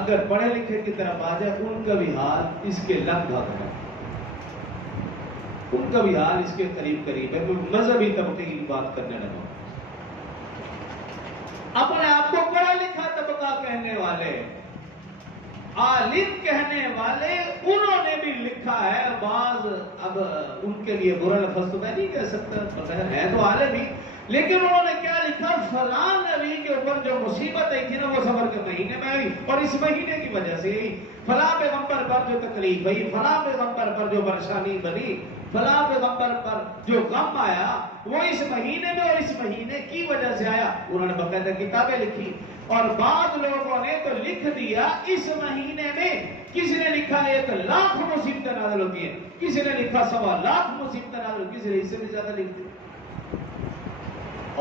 اگر پڑھے لکھے کی طرف آ جائے ان کا بھی حال اس کے لگ بھگ ہے، ان کا بھی حال اس کے قریب قریب ہے۔ کوئی مذہبی طبقے کی بات کرنے لگا، اپنے آپ کو پڑھا لکھا طبقہ کہنے والے، عالم کہنے والے، انہوں نے بھی لکھا ہے بعض، اب ان کے لیے برا لفظ تو میں نہیں کہہ سکتا، ہے تو عالم ہی، لیکن انہوں نے کیا لکھا، فلاں نبی کے اوپر جو مصیبت آئی تھی نا وہ صبر کے مہینے میں آئی، اور اس مہینے کی وجہ سے ہی فلاں پیغمبر پر جو تکلیف ہوئی، فلاں پیغمبر پر جو پریشانی بنی، فلاں پیغمبر پر جو غم آیا وہ اس مہینے میں اور اس مہینے کی وجہ سے آیا۔ انہوں نے باقاعدہ کتابیں لکھی، اور بعض لوگوں نے تو لکھ دیا اس مہینے میں، کسی نے لکھا 1,00,000 مصیبتیں نازل ہوتی ہیں، کسی نے لکھا 1,25,000 مصیبتیں نازل، کسی نے اس سے بھی زیادہ لکھ دی،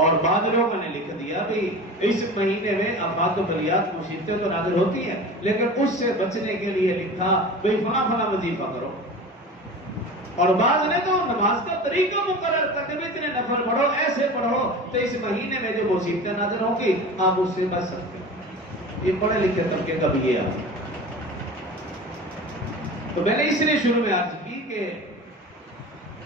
اور بعض لوگوں نے لکھ دیا بھی اس مہینے میں آفات و بلیات مصیبتیں تو نازل ہوتی ہیں، لیکن اس سے بچنے کے لیے لکھا بھئی فلاں فلاں وظیفہ کرو، اور بعض نے تو نماز کا طریقہ مقرر کر کے اتنے نفل پڑھو، ایسے پڑھو تو اس مہینے میں جو مصیبتیں نازل ہوں گی آپ اس سے بچ سکتے ہیں۔ یہ پڑھے لکھے طبقے کا بھی یہ ہے۔ تو میں نے اس لیے شروع میں عرض کی کہ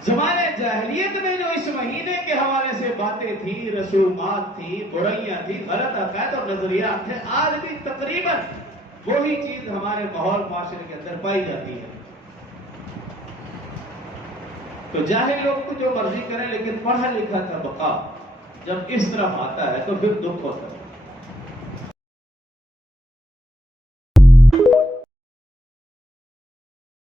زمانے جاہلیت میں جو اس مہینے کے حوالے سے باتیں تھی، رسومات تھی، برائیاں تھی، غلط عقائد اور نظریات تھے، آج بھی تقریباً وہی چیز ہمارے ماحول معاشرے کے اندر پائی جاتی ہے۔ تو جاہل لوگ تو جو مرضی کریں، لیکن پڑھا لکھا طبقہ جب اس طرف آتا ہے تو پھر دکھ ہوتا ہے۔